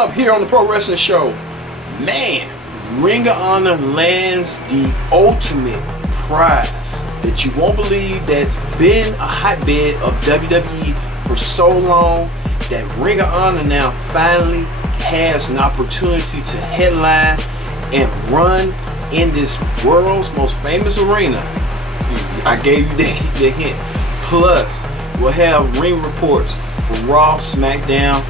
up here on the Pro Wrestling Show. Man, Ring of Honor lands the ultimate prize that you won't believe, that's been a hotbed of WWE for so long, that Ring of Honor now finally has an opportunity to headline and run in this world's most famous arena. I gave you the hint. Plus, we'll have ring reports for Raw, SmackDown,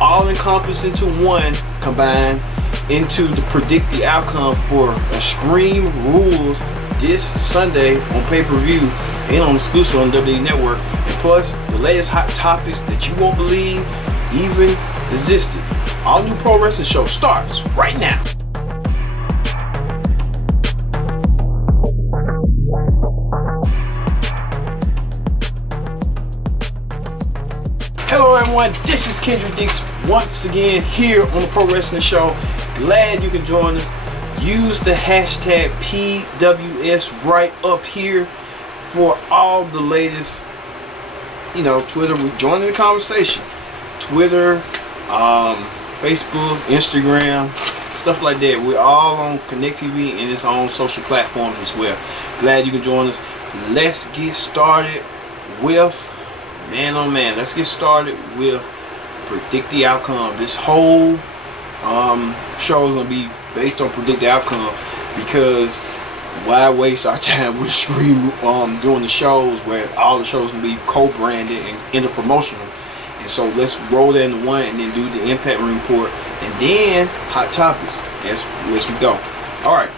all encompassed into one, combined into the predict the outcome for Extreme Rules this Sunday on pay-per-view and on exclusive on WWE Network. And plus, the latest hot topics that you won't believe even existed. All new Pro Wrestling Show starts right now. Hello everyone, this is Kendrick Dix once again here on the Pro Wrestling Show. Glad you can join us. Use the hashtag PWS right up here for all the latest, Twitter. We're joining the conversation. Twitter, Facebook, Instagram, stuff like that. We're all on Connect TV and its own social platforms as well. Glad you can join us. Let's get started with let's get started with predict the outcome. This whole show is going to be based on predict the outcome, because why waste our time with Scream doing the shows where all the shows will be co-branded and inter-promotional. And so let's roll that into one and then do the Impact report and then hot topics as we go. Alright,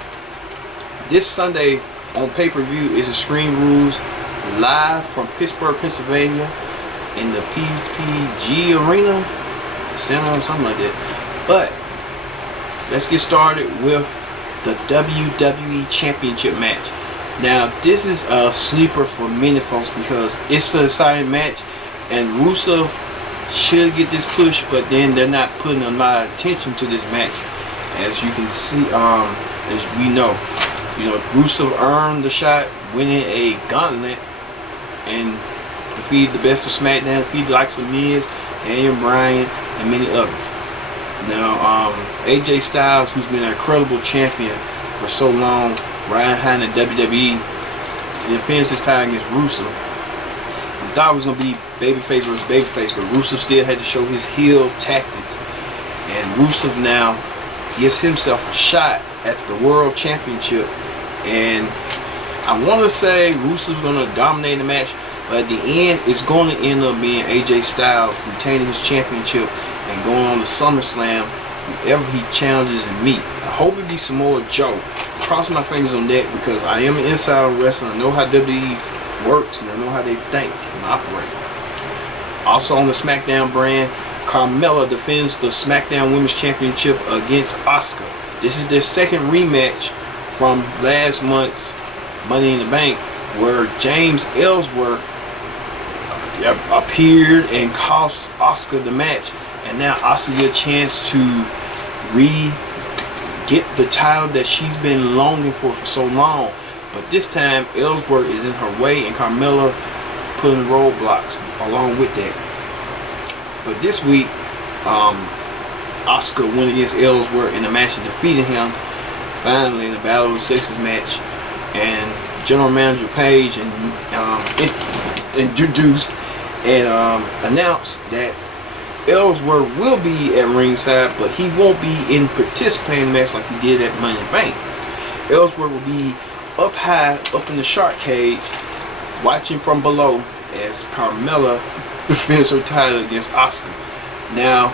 this Sunday on pay-per-view is Extreme Rules live from Pittsburgh, Pennsylvania, in the PPG Arena Center or something like that. But let's get started with the WWE Championship match. Now, this is a sleeper for many folks because it's an exciting match, and Rusev should get this push, but then they're not putting a lot of attention to this match. As you can see, as we know, Rusev earned the shot, winning a gauntlet and defeated the best of SmackDown, defeated the likes of Miz, Daniel Bryan, and many others. Now, AJ Styles, who's been an incredible champion for so long, right behind the WWE, defends his title against Rusev. We thought it was going to be babyface versus babyface, but Rusev still had to show his heel tactics. And Rusev now gives himself a shot at the World Championship. And I want to say Rusev's going to dominate the match, but at the end, it's going to end up being AJ Styles retaining his championship and going on to SummerSlam whoever he challenges and meet. I hope it be Samoa Joe. Cross my fingers on that, because I am an insider on wrestling. I know how WWE works and I know how they think and operate. Also on the SmackDown brand, Carmella defends the SmackDown Women's Championship against Asuka. This is their second rematch from last month's Money in the Bank, where James Ellsworth appeared and cost Asuka the match, and now Asuka get a chance to get the title that she's been longing for so long. But this time Ellsworth is in her way and Carmella putting roadblocks along with that. But this week, Asuka went against Ellsworth in the match and defeated him finally in the Battle of the Sexes match. And General Manager Paige introduced and announced that Ellsworth will be at ringside, but he won't be in participating match like he did at Money in the Bank. Ellsworth will be up high, up in the shark cage, watching from below as Carmella defends her title against Asuka. Now,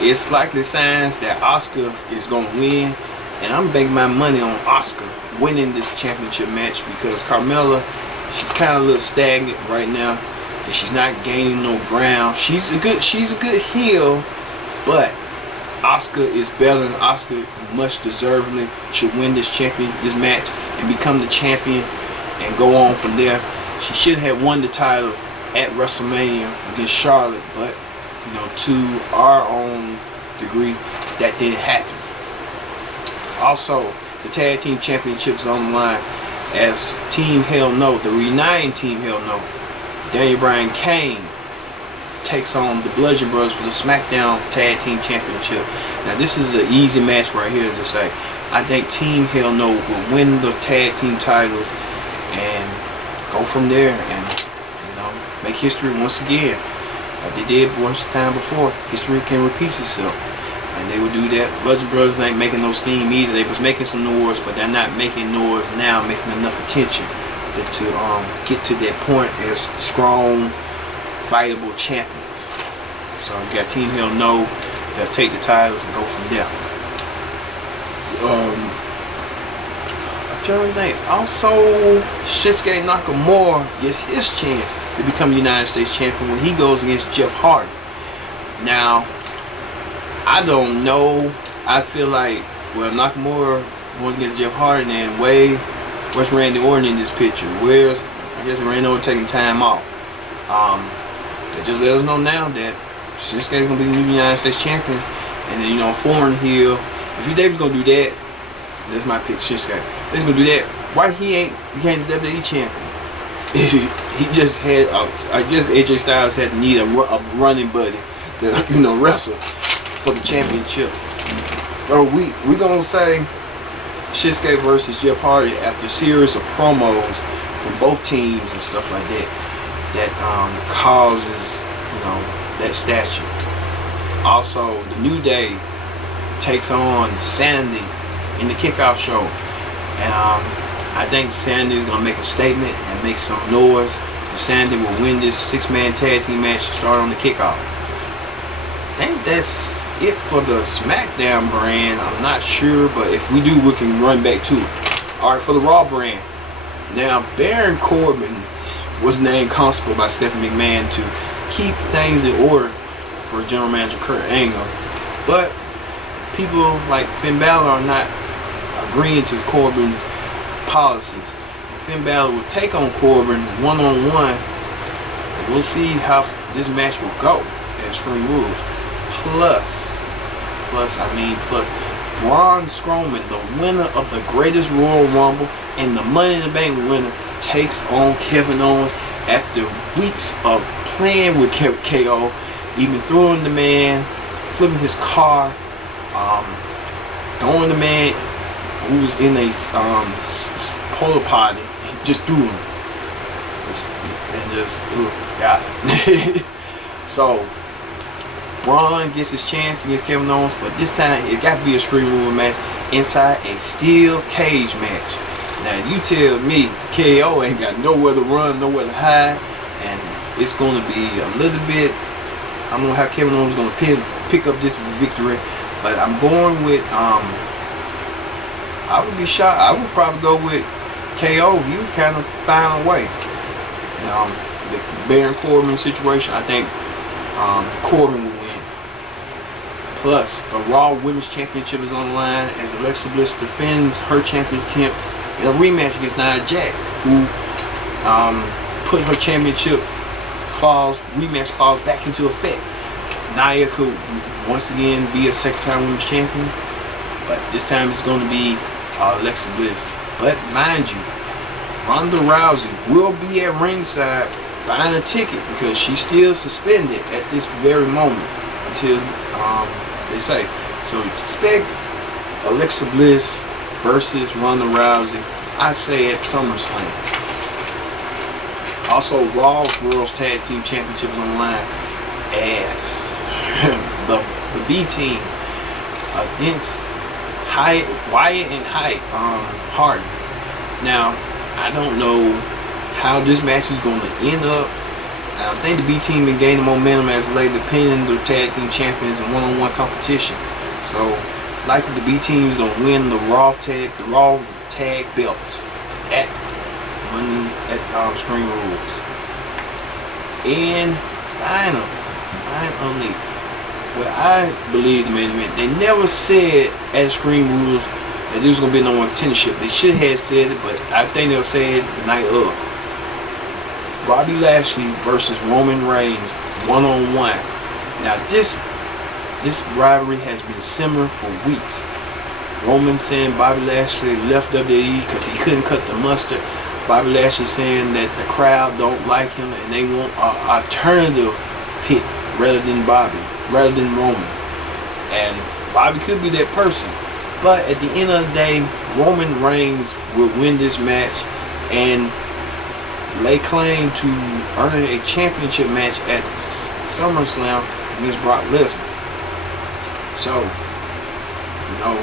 it's likely signs that Asuka is going to win, and I'm banking my money on Asuka winning this championship match, because Carmella, she's kind of a little stagnant right now, and she's not gaining no ground. She's a good heel, but Asuka is better than Asuka, much deservedly should win this match and become the champion and go on from there. She should have won the title at WrestleMania against Charlotte, but to our own degree, that didn't happen. Also, the Tag Team Championships on the line as Team Hell No, the reuniting Team Hell No, Daniel Bryan Kane takes on the Bludgeon Brothers for the SmackDown Tag Team Championship. Now this is an easy match right here to say. I think Team Hell No will win the tag team titles and go from there and, you know, make history once again. Like they did once time before. History can repeat itself. And they would do that. Bludgeon Brothers ain't making no steam either. They was making some noise, but they're not making noise now, making enough attention to get to that point as strong, fightable champions. So you got Team Hell No, they'll take the titles and go from there. I'm trying to think. Also, Shinsuke Nakamura gets his chance to become United States champion when he goes against Jeff Hardy. Now, I don't know. I feel like, well, Nakamura going against Jeff Hardy, and where's Randy Orton in this picture? I guess Randy Orton taking time off. They just let us know now that Shinsuke is going to be the new United States champion. And then, you know, foreign heel. If you Davis going to do that, that's my pick, Shinsuke. If he's going to do that, why he became the WWE champion? He just had, I guess AJ Styles had to need a running buddy to, you know, wrestle for the championship. So we gonna say Shinsuke versus Jeff Hardy after a series of promos from both teams and stuff like that causes, you know, that statue. Also, the New Day takes on Sandy in the kickoff show, and I think Sandy is gonna make a statement and make some noise. And Sandy will win this 6-man tag team match to start on the kickoff. I think that's it for the SmackDown brand. I'm not sure, but if we do, we can run back to it. Alright, for the Raw brand. Now, Baron Corbin was named constable by Stephanie McMahon to keep things in order for General Manager Kurt Angle. But people like Finn Balor are not agreeing to Corbin's policies. And Finn Balor will take on Corbin one-on-one. We'll see how this match will go at Extreme Rules. Plus, Braun Strowman, the winner of the greatest Royal Rumble and the Money in the Bank winner, takes on Kevin Owens after weeks of playing with KO, even throwing the man, flipping his car, throwing the man who was in a polo potty, just threw him, and just, yeah. So Braun gets his chance against Kevin Owens, but this time it got to be a Extreme Rules match inside a steel cage match. Now you tell me KO ain't got nowhere to run, nowhere to hide, and it's going to be a little bit, I don't know how Kevin Owens is going to pick up this victory, but I'm going with, I would be shocked, I would probably go with KO. He would kind of find a way. The Baron Corbin situation, I think Corbin will win. Plus, the Raw Women's Championship is on the line as Alexa Bliss defends her championship in a rematch against Nia Jax, who put her championship rematch clause back into effect. Nia could once again be a second-time Women's Champion, but this time it's going to be Alexa Bliss. But mind you, Ronda Rousey will be at ringside buying a ticket because she's still suspended at this very moment until they say. So expect Alexa Bliss versus Ronda Rousey, I say at SummerSlam. Also, Raw Girls Tag Team Championship is on the line as the B team against Wyatt and Hardy. Now, I don't know how this match is going to end up. I think the B team been gaining momentum as they defending the tag team champions in one-on-one competition. So, likely the B team is going to win the Raw tag belts at Extreme Rules. And finally, well, I believe the main event. They never said at Extreme Rules that there was going to be no one contendership. They should have said it, but I think they'll say it the night of. Bobby Lashley versus Roman Reigns one-on-one. Now this rivalry has been simmering for weeks. Roman saying Bobby Lashley left WWE because he couldn't cut the mustard. Bobby Lashley saying that the crowd don't like him and they want an alternative pick rather than Bobby, rather than Roman. And Bobby could be that person. But at the end of the day, Roman Reigns will win this match and lay claim to earning a championship match at SummerSlam against Brock Lesnar. So, you know,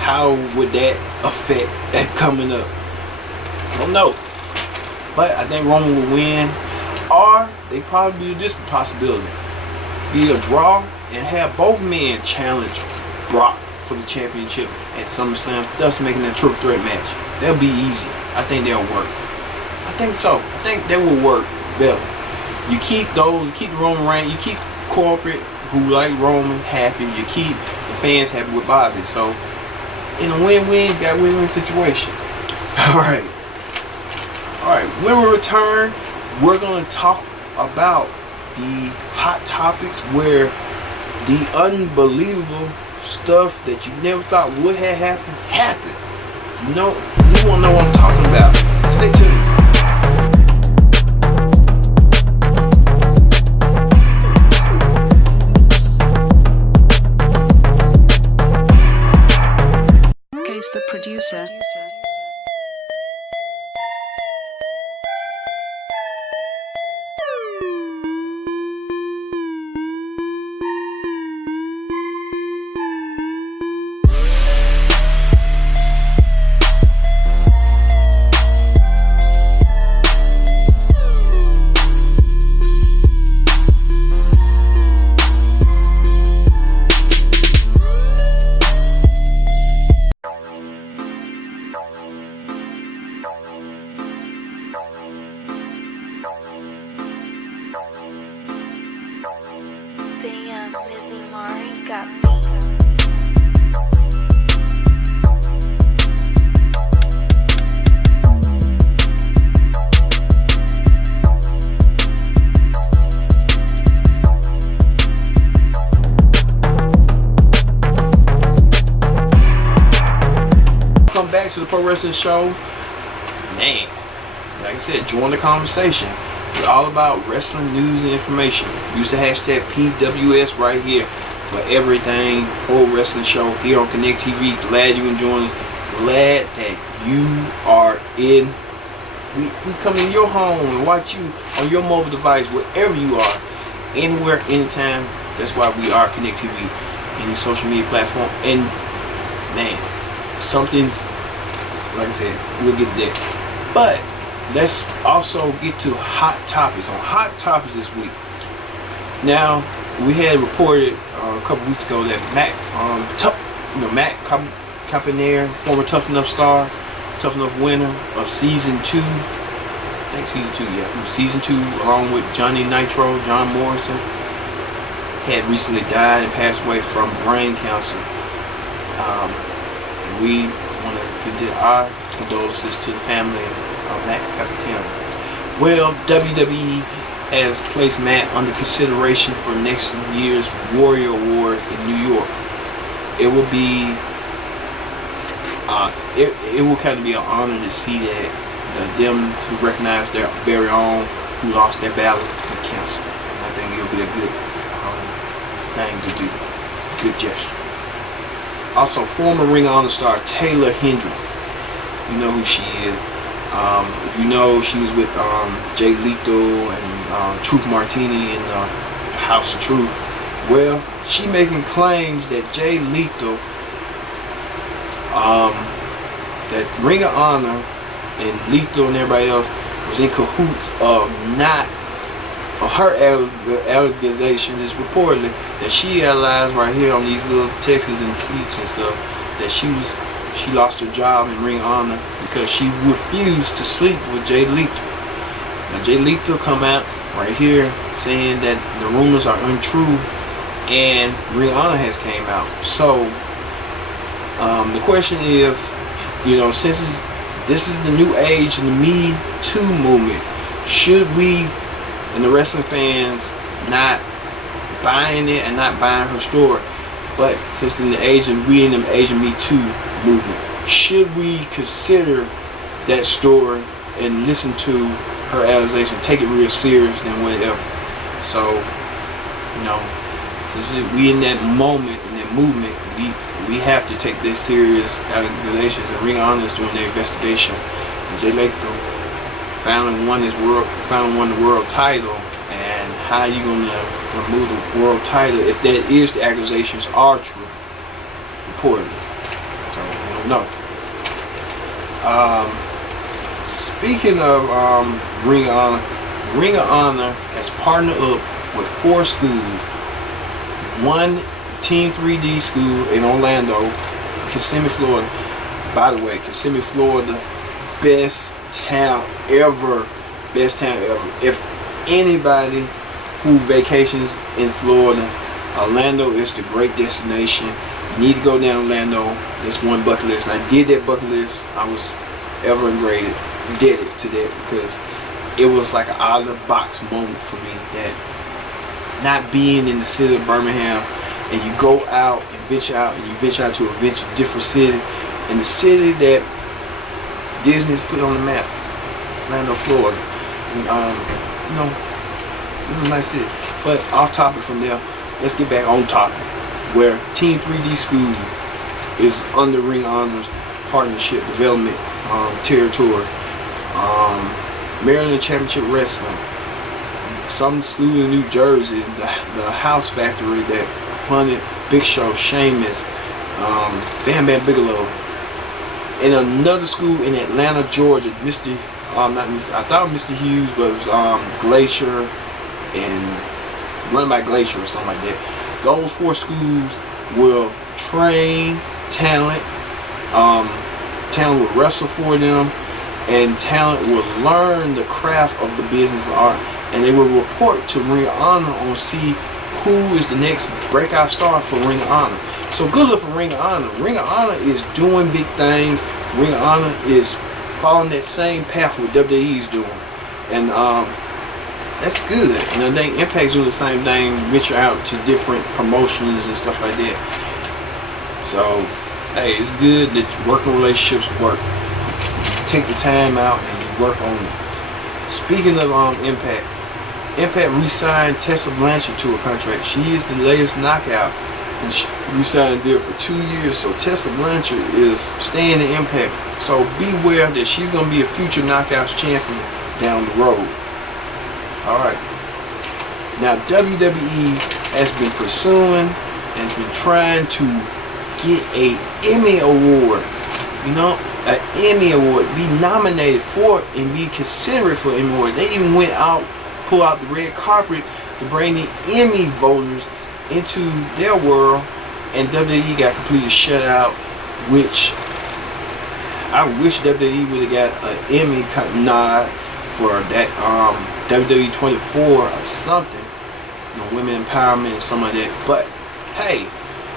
how would that affect that coming up? I don't know. But I think Roman will win. Or they probably do this possibility. Be a draw and have both men challenge Brock for the championship at SummerSlam, thus making that triple threat match. That'll be easy. I think that'll work. I think so. I think that will work better. You keep those, you keep Roman Reigns, you keep corporate who like Roman happy, you keep the fans happy with Bobby. So in a win-win, you got a win-win situation. Alright. Alright, when we return, we're gonna talk about the hot topics where the unbelievable stuff that you never thought would have happened. You know, you wanna know what I'm talking about. Stay tuned. The producer. Back to the Pro Wrestling Show. Man, like I said, join the conversation. It's all about wrestling news and information. Use the hashtag PWS right here for everything Pro Wrestling Show here on Connect TV. Glad you can join us. Glad that you are in. We come in your home and watch you on your mobile device, wherever you are, anywhere, anytime. That's why we are Connect TV, any social media platform. And man, something's, like I said, we'll get there. But let's also get to hot topics. On hot topics this week. Now, we had reported a couple weeks ago that Matt Campanere, former Tough Enough star, Tough Enough winner of season 2. I think season 2, yeah. It was season 2, along with Johnny Nitro, John Morrison, had recently died and passed away from brain cancer. And we want to give our condolences to the family of Matt Campanere. Well, WWE has placed Matt under consideration for next year's Warrior Award in New York. It will be it will kind of be an honor to see that them to recognize their very own who lost their battle with cancer. And I think it'll be a good thing to do, good gesture. Also, former Ring of Honor star Taylor Hendricks. You know who she is. If you know, she was with Jay Lethal and Truth Martini in House of Truth. Well, she making claims that Jay Lethal, that Ring of Honor and Lethal and everybody else was in cahoots of her allegations is reportedly that she realized right here on these little texts and tweets and stuff that she lost her job in Ring of Honor because she refused to sleep with Jay Lethal. Now Jay Lethal come out right here saying that the rumors are untrue and Ring of Honor has came out. So the question is, you know, since this is the new age in the Me Too movement, should we and the wrestling fans not buying it and not buying her story? But since in the age of we in the age of Me Too movement, should we consider that story and listen to her accusation, take it real serious than whatever? So You know, we in that moment, in that movement, we have to take this serious allegations, and Ring of Honor is doing their investigation. And Jay Lethal finally won the world title, and how you gonna remove the world title if that is the accusations are true, reportedly. So we don't know. Speaking of Ring of Honor has partnered up with 4 schools. One Team 3D school in Orlando, Kissimmee, Florida. By the way, Kissimmee, Florida, best town ever. Best town ever. If anybody who vacations in Florida, Orlando is the great destination. You need to go down Orlando. That's one bucket list. And I did that bucket list. I was ever graded. Did it to that because it was like an out of the box moment for me. That not being in the city of Birmingham, and you go out and venture out, and you venture out to a different city, and the city that Disney's put on the map, Orlando, Florida. And you know, it was a nice city. But off topic from there, let's get back on topic. Where Team 3D School is under Ring of Honor's partnership development territory. Maryland Championship Wrestling. Some school in New Jersey, the House Factory that hunted Big Show, Sheamus, Bam Bam Bigelow. And another school in Atlanta, Georgia, I thought Mr. Hughes, but it was Glacier and run by Glacier or something like that. Those 4 schools will train talent. Talent will wrestle for them, and talent will learn the craft of the business of art, and they will report to Ring of Honor on see who is the next breakout star for Ring of Honor. So good luck for Ring of Honor. Ring of Honor is doing big things. Ring of Honor is following that same path what WWE is doing, and that's good. And I think Impact's doing the same thing, venture out to different promotions and stuff like that. So hey, it's good that working relationships work. Take the time out and you work on it. Speaking of Impact re-signed Tessa Blanchard to a contract. She is the latest knockout, and she re-signed there for 2 years. So Tessa Blanchard is staying in Impact. So beware that she's going to be a future Knockouts champion down the road. Alright. Now WWE has been pursuing, has been trying to get a Emmy Award. You know, an Emmy Award, be nominated for it and be considered for Emmy Award. They even went out, pull out the red carpet to bring the Emmy voters into their world, and WWE got completely shut out, which I wish WWE would have got an Emmy nod for that WWE 24 or something, you know, women empowerment or something like that. But hey,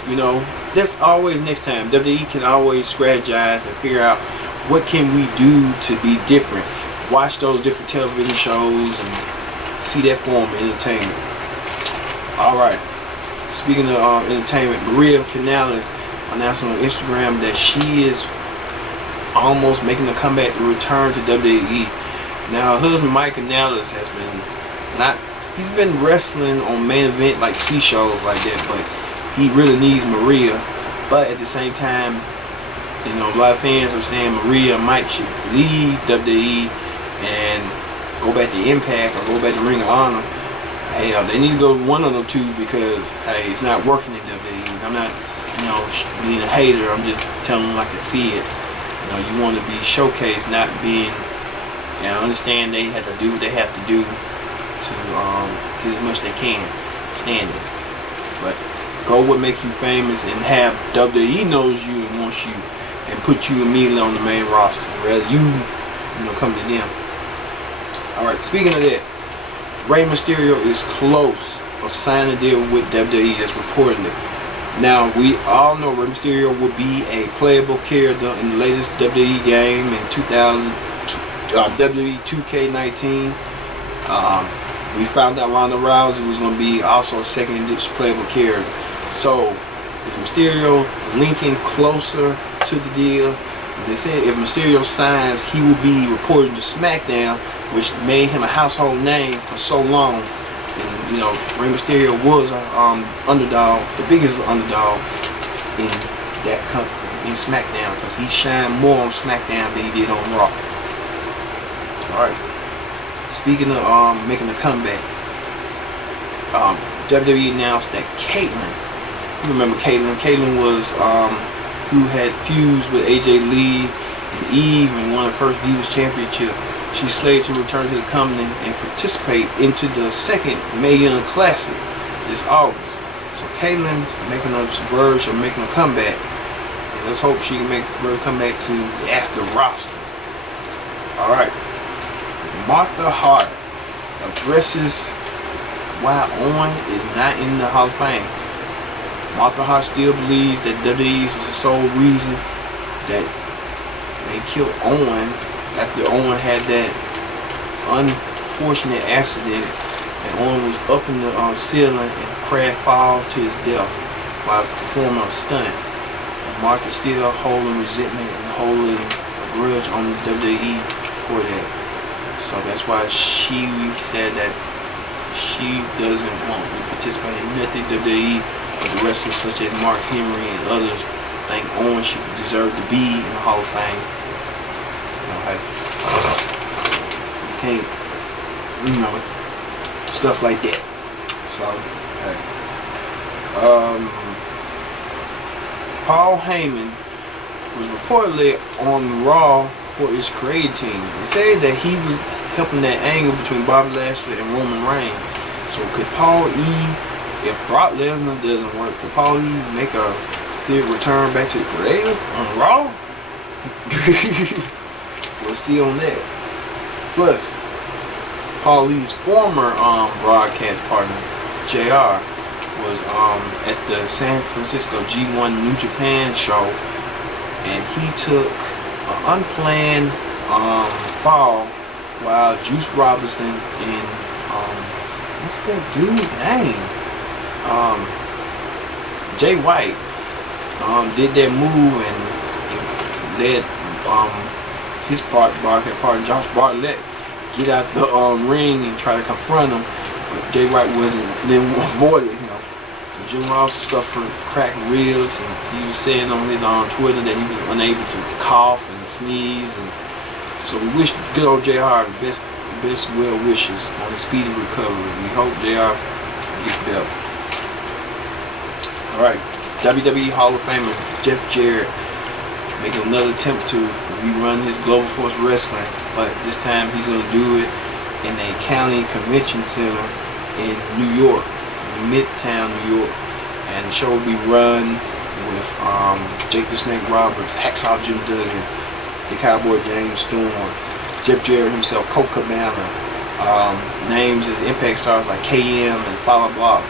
you know, that's always next time. WWE can always strategize and figure out what can we do to be different. Watch those different television shows and see that form of entertainment. Alright, speaking of entertainment, Maria Kanellis announced on Instagram that she is almost making a comeback to return to WWE. Now, her husband Mike Kanellis has been he's been wrestling on main event like C shows like that, but he really needs Maria. But at the same time, you know, a lot of fans are saying Maria and Mike should leave WWE and go back to Impact or go back to Ring of Honor. Hell, they need to go to one of them two, because hey, it's not working in WWE. I'm not, you know, being a hater. I'm just telling them like I see it. You know, you want to be showcased, not being. And I understand they have to do what they have to do to get as much as they can, stand it. But go what makes you famous, and have WWE knows you and wants you, and put you immediately on the main roster, rather you know, come to them. Alright, speaking of that, Rey Mysterio is close of signing a deal with WWE, that's reportedly. Now, we all know Rey Mysterio will be a playable character in the latest WWE game in 2000, WWE 2K19. We found out Ronda Rousey was going to be also a second-edition playable character. So, is Mysterio linking closer to the deal? And they said if Mysterio signs, he will be reported to SmackDown, which made him a household name for so long. And you know, Rey Mysterio was underdog, the biggest underdog in that company, in SmackDown, because he shined more on SmackDown than he did on Raw. Alright. Speaking of making a comeback, WWE announced that Caitlyn, you remember Caitlyn? Caitlyn was who had fused with AJ Lee and Eve and won her first Divas Championship. She's slated to return to the company and participate into the second Mae Young Classic this August. So Caitlyn's making a verge of making a comeback, and let's hope she can make her comeback to the after roster. All right, Martha Hart addresses why Owen is not in the Hall of Fame. Martha Hart still believes that WWE is the sole reason that they killed Owen after Owen had that unfortunate accident and Owen was up in the ceiling and crashed fall to his death while performing a stunt. And Martha still holding resentment and holding a grudge on the WWE for that. So that's why she said that she doesn't want to participate in nothing WWE, but the wrestlers such as Mark Henry and others think Owen should deserve to be in the Hall of Fame. You can't, you know, stuff like that. So, hey. Paul Heyman was reportedly on Raw for his creative team. They said that he was helping that angle between Bobby Lashley and Roman Reigns. So could Paul E, if Brock Lesnar doesn't work, could Paul E make a still return back to the creative on Raw? We'll see on that. Plus, Paul Lee's former broadcast partner, JR, was at the San Francisco G1 New Japan show, and he took an unplanned fall while Juice Robinson and what's that dude's name? Jay White did that move and led his broadcast partner Josh Bartlett get out the ring and try to confront him, but Jay White didn't avoid it. You know, Jim Ross suffered cracked ribs, and he was saying on his Twitter that he was unable to cough and sneeze, and so we wish good old JR the best well wishes on a speedy recovery. We hope JR gets better. All right, WWE Hall of Famer Jeff Jarrett making another attempt to rerun his Global Force Wrestling, but this time he's going to do it in a county convention center in New York, Midtown New York, and the show will be run with Jake the Snake Roberts, Hacksaw Jim Duggan, the Cowboy James Storm, Jeff Jarrett himself, Colt Cabana, names as Impact stars like KM and Follow Block.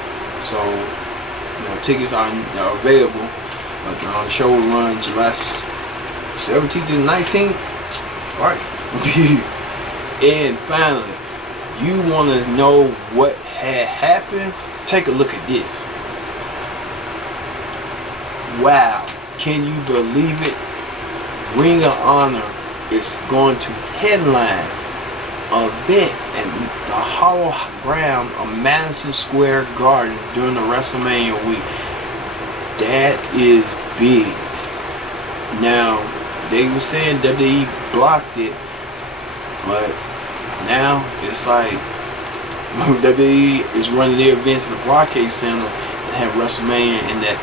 So, you know, tickets are available, but the show will run July 17th to 19th. Alright. And finally, you want to know what had happened? Take a look at this. Wow. Can you believe it? Ring of Honor is going to headline an event at the Hollow Ground of Madison Square Garden during the WrestleMania week. That is big. Now, they were saying WWE blocked it, but now it's like WWE is running their events in the broadcast center and have WrestleMania in that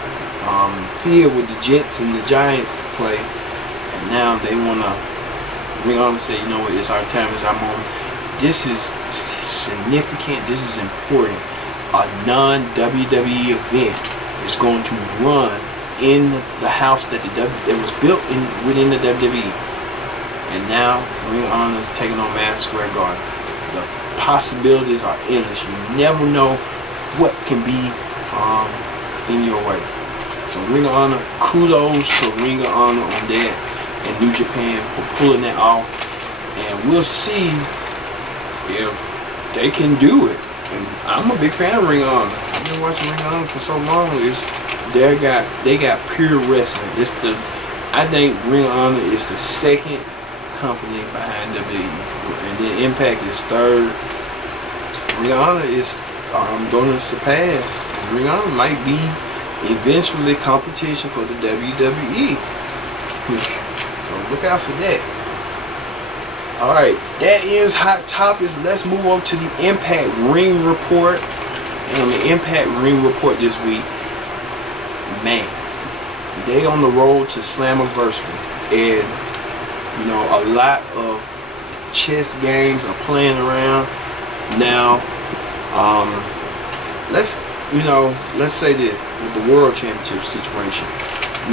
field with the Jets and the Giants play. And now they want to Ring on and say, you know what, it's our time, it's our moment. This is significant, this is important. A non-WWE event is going to run in the house that was built within the WWE. And now Ring of Honor is taking on Madison Square Garden. The possibilities are endless. You never know what can be in your way. So Ring of Honor, kudos to Ring of Honor on that and New Japan for pulling that off. And we'll see if they can do it. And I'm a big fan of Ring of Honor. I've been watching Ring of Honor for so long. They got pure wrestling. I think Ring of Honor is the second company behind WWE, and then Impact is third. Ring of Honor is going to surpass. Ring of Honor might be eventually competition for the WWE. So look out for that. Alright, that ends Hot Topics. Let's move on to the Impact Ring Report. And on the Impact Ring Report this week, man, they on the road to Slammiversary. And, you know, a lot of chess games are playing around. Now, let's say this with the World Championship situation.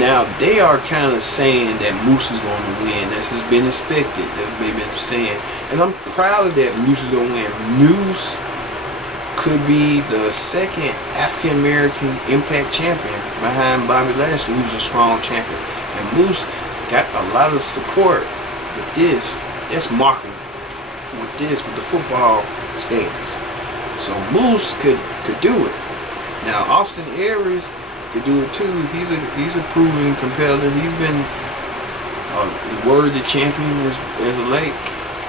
Now they are kind of saying that Moose is going to win. This has been expected. That they've been saying, and I'm proud of that. Moose is going to win. Moose could be the second African American Impact champion behind Bobby Lashley, who's a strong champion. And Moose got a lot of support with this. That's marketing. With the football stance. So Moose could do it. Now Austin Aries could do it too. He's a proven competitor. He's been a worthy champion as of late.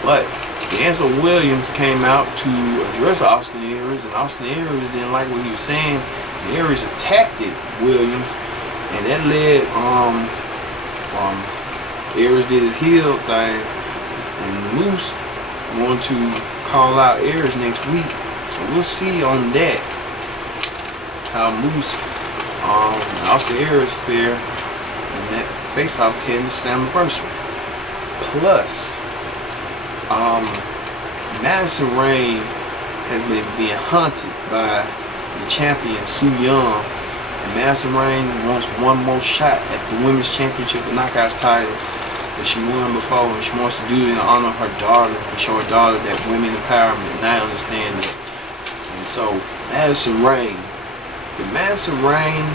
But D'Angelo Williams came out to address Austin Aries, and Austin Aries didn't like what he was saying. And Aries attacked Williams, and that led Aries did his heel thing, and Moose wanted to call out Aries next week. So we'll see on that how Moose Austin Aries fare in that face-off heading to Slammiversary. Plus, Madison Rayne has been being hunted by the champion Su Yung, and Madison Rayne wants one more shot at the Women's Championship, the Knockouts title that she won before, and she wants to do it in honor of her daughter, and show her daughter that women empowerment, and I understand that. And so, Madison Rayne. Did Madison Rayne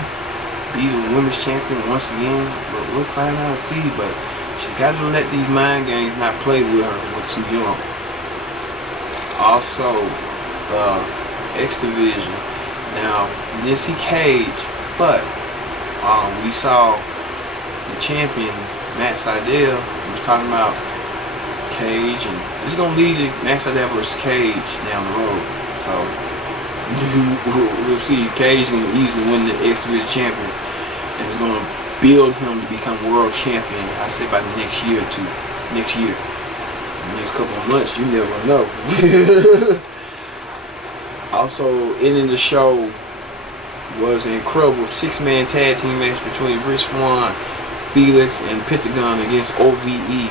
be the women's champion once again? But we'll find out and see. But she's got to let these mind games not play with her with Su Yung. Also, X Division. Now, Missy Cage, but we saw the champion Matt Sydal was talking about Cage, and it's gonna lead to Matt Sydal versus Cage down the road. So we'll see. Cage is gonna easily win the X Division champion, and it's gonna build him to become world champion. I say by the next year or two. Next year. The next couple of months, you never know. Also, ending the show was an incredible 6-man tag team match between Rich Swann, Felix, and Pentagon against OVE.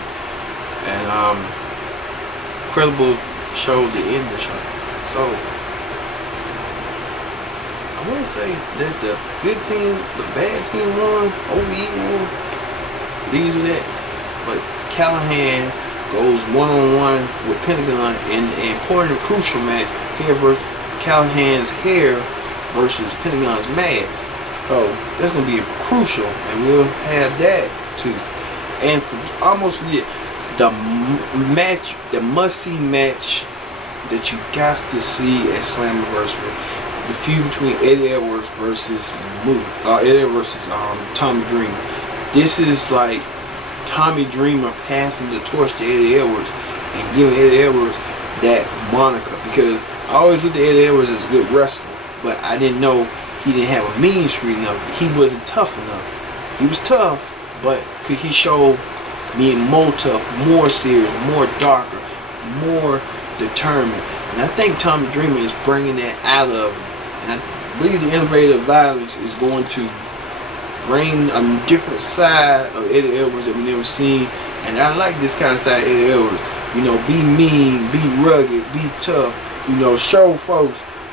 And incredible show to end the show. So I want to say that the good team, the bad team won, OVE won, leads with that. But Callahan goes one-on-one with Pentagon in an important crucial match here versus Callahan's hair versus Pentagon's mask. So that's going to be crucial, and we'll have that too. And for almost the match, the must-see match that you got to see at Slammiversary, the feud between Eddie Edwards versus Tommy Dreamer. This is like Tommy Dreamer passing the torch to Eddie Edwards and giving Eddie Edwards that moniker, because I always looked at Eddie Edwards as a good wrestler, but I didn't know he didn't have a mean streak enough. He wasn't tough enough. He was tough, but could he show being more tough, more serious, more darker, more determined? And I think Tommy Dreamer is bringing that out of him. And I believe the Innovative Violence is going to bring a different side of Eddie Edwards that we've never seen. And I like this kind of side of Eddie Edwards. You know, be mean, be rugged, be tough. You know, show folks